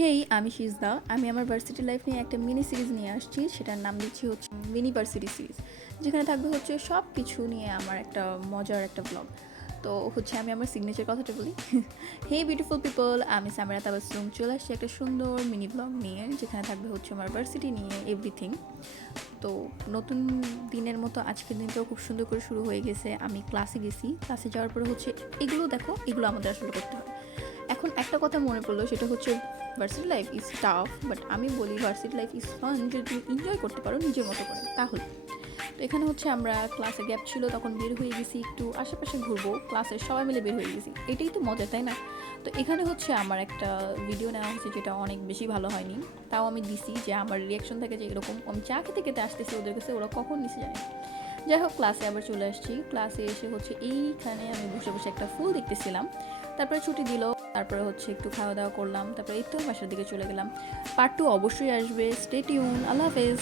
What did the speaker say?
হেই, আমি শিজদা। আমি আমার ভার্সিটি লাইফ নিয়ে একটা মিনি সিরিজ নিয়ে আসছি। সেটার নাম দিচ্ছি হচ্ছে মিনি ভার্সিটি সিরিজ, যেখানে থাকবে হচ্ছে সব কিছু নিয়ে আমার একটা মজার একটা ব্লগ। তো হচ্ছে আমি আমার সিগনেচার কথাটা বলি। হে বিউটিফুল পিপল, আমি সামিরা তাবাসসুম চলে আসছি একটা সুন্দর মিনি ব্লগ নিয়ে, যেখানে থাকবে হচ্ছে আমার ভার্সিটি নিয়ে এভরিথিং। তো নতুন দিনের মতো আজকের দিনটাও খুব সুন্দর করে শুরু হয়ে গেছে। আমি ক্লাসে গেছি, ক্লাসে যাওয়ার পরে হচ্ছে এগুলো দেখো, এগুলো আমাদের আসলে করতে হয়। এখন একটা কথা মনে পড়লো, সেটা হচ্ছে varsity life is tough, but আমি বলি ভার্সিটি লাইফ ইজ ফান যদি তুমি এনজয় করতে পারো নিজের মতো করে তাহলে। তো এখানে হচ্ছে আমরা ক্লাসে গ্যাপ ছিল, তখন বের হয়ে গেছি একটু আশেপাশে ঘুরবো, ক্লাসের সবাই মিলে বের হয়ে গেছি, এটাই তো মজা, তাই না? তো এখানে হচ্ছে আমার একটা ভিডিও নেওয়া হয়েছে, যেটা অনেক বেশি ভালো হয়নি, তাও আমি দিছি যে আমার রিয়াকশন থাকে যে এরকম আমি চা খেতে খেতে আসতেছি ওদের কাছে, ওরা কখন নিচে জানে। যাই হোক, ক্লাসে আবার চলে আসছি। ক্লাসে এসে হচ্ছে এইখানে আমি বসে বসে একটা ফুল দেখতেছিলাম। তারপরে ছুটি দিল, তারপরে হচ্ছে একটু খাওয়া দাওয়া করলাম, তারপরে এই তো বাসার দিকে চলে গেলাম। পার্ট 2 অবশ্যই আসবে, স্টে টিউন। আল্লাহ হাফেজ।